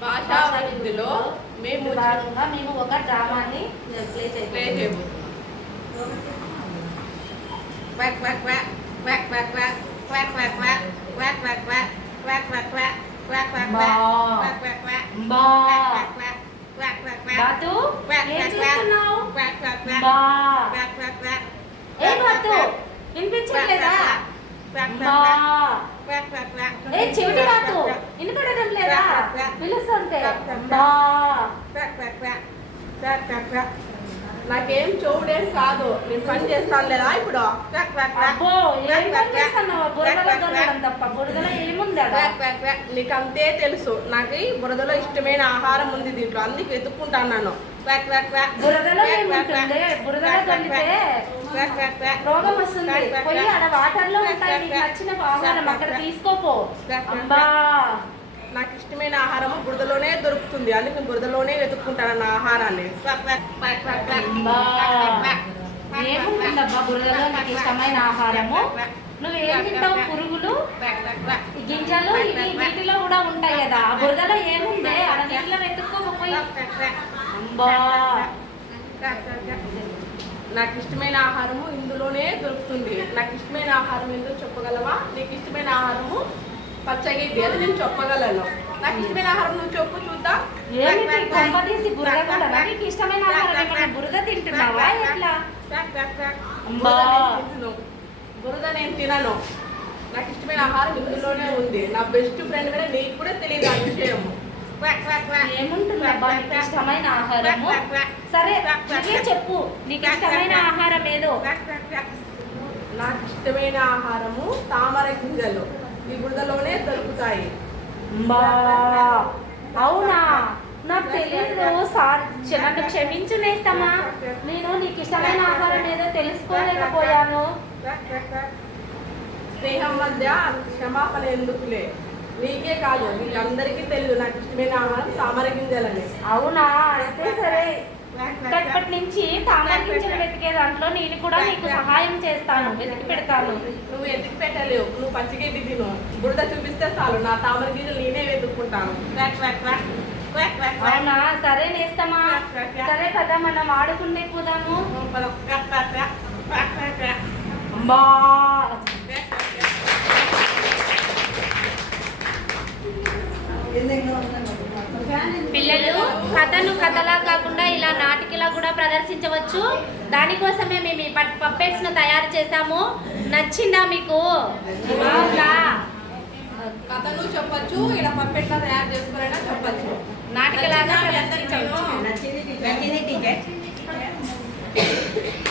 భాషా వృద్ధిలో మేము భాగంగా మేము ఒక డ్రామాన్ని ప్లే ప్లే వినిపించట్లేదా? ఏ చెవిటి రాతు నాకేం చూడేం కాదు నేను పని చేస్తాను లేదా ఇప్పుడు నీకు అంతే తెలుసు నాకు బురదలో ఇష్టమైన ఆహారం ఉంది దీంట్లో అందుకు వెతుక్కుంటాను నన్ను ఉంటాయి నచ్చిన ఆహారం అక్కడ తీసుకోపో నాకు ఇష్టమైన ఆహారము బురదలోనే దొరుకుతుంది. అందుకు నేను బురదలోనే వెతుక్కుంటాను నా ఆహారాన్ని. ఏముంటుందబ్బా బురదలో నీకు ఇష్టమైన ఆహారము? నువ్వేం తింటావు? పురుగులు? గింజలు? ఇవి నీటిలో కూడా ఉంటాయి కదా. ఆ బురదలో ఏముంది? ఆడ నీటిలో వెతుక్కోకపోయి. అబ్బా! నాకు ఇష్టమైన ఆహారము ఇందులోనే దొరుకుతుంది. నాకు ఇష్టమైన ఆహారం ఏంటో చెప్పగలవా? నీకు ఇష్టమైన ఆహారము పచ్చగడ్డి అది నేను చెప్పగలను. నాకు ఇష్టమైన ఆహారం నువ్వు చెప్పు చూద్దాం. కూడా నీకు ఇష్టమైన ఆహారం బురద తింటున్నావా? ఎట్లా? బురద నేను తినను. నాకు ఇష్టమైన ఆహారం ఇందులోనే ఉంది. నా బెస్ట్ ఫ్రెండ్ మీద నీకు కూడా తెలియదు ఆ విషయం ఏముంటుందబ్బా నీకు ఇష్టమైన ఆహారము? సరే చెప్పు. నీకు ఇష్టమైన ఆహారం ఏదో? నాకు ఇష్టమైన ఆహారము తామర గింజలు. ఈ బురదలోనే దొరుకుతాయి. అవునా? నాకు తెలియదు సార్ నన్ను క్షమించు నేస్తమా నేను నీకు ఇష్టమైన ఆహారం ఏదో తెలుసుకోలేకపోయాను. స్నేహం మధ్య క్షమాపణ ఎందుకులే? నీకే కాదు వీళ్ళందరికీ తెలియదు నాకు ఇష్టమైన ఆహారం తామర గింజలని అవునా? అయితే సరే. ఇప్పటి నుంచి గింజలు వెతికే దాంట్లో నేను కూడా నీకు సహాయం చేస్తాను వెతికి పెడతాను. నువ్వు ఎత్తుకు పెట్టలేవు? నువ్వు పచ్చిగడ్డి తిను బురద చూపిస్తే చాలు నా తామర గింజలు నేనే వెతుక్కుంటాను. అవునా? సరే నేస్తమా సరే కదా మనం ఆడుకుంటే పోదాము. అమ్మా! పిల్లలు కథను కథలా కాకుండా ఇలా నాటికలా కూడా ప్రదర్శించవచ్చు. దానికోసమే మేము ఈ పప్పెట్స్ను తయారు చేశాము. నచ్చిందా మీకు? బాగుందా? కథను చెప్పొచ్చు ఇక్కడ పప్పెట్లా తయారు చేసుకోవాలైనా చెప్పచ్చు.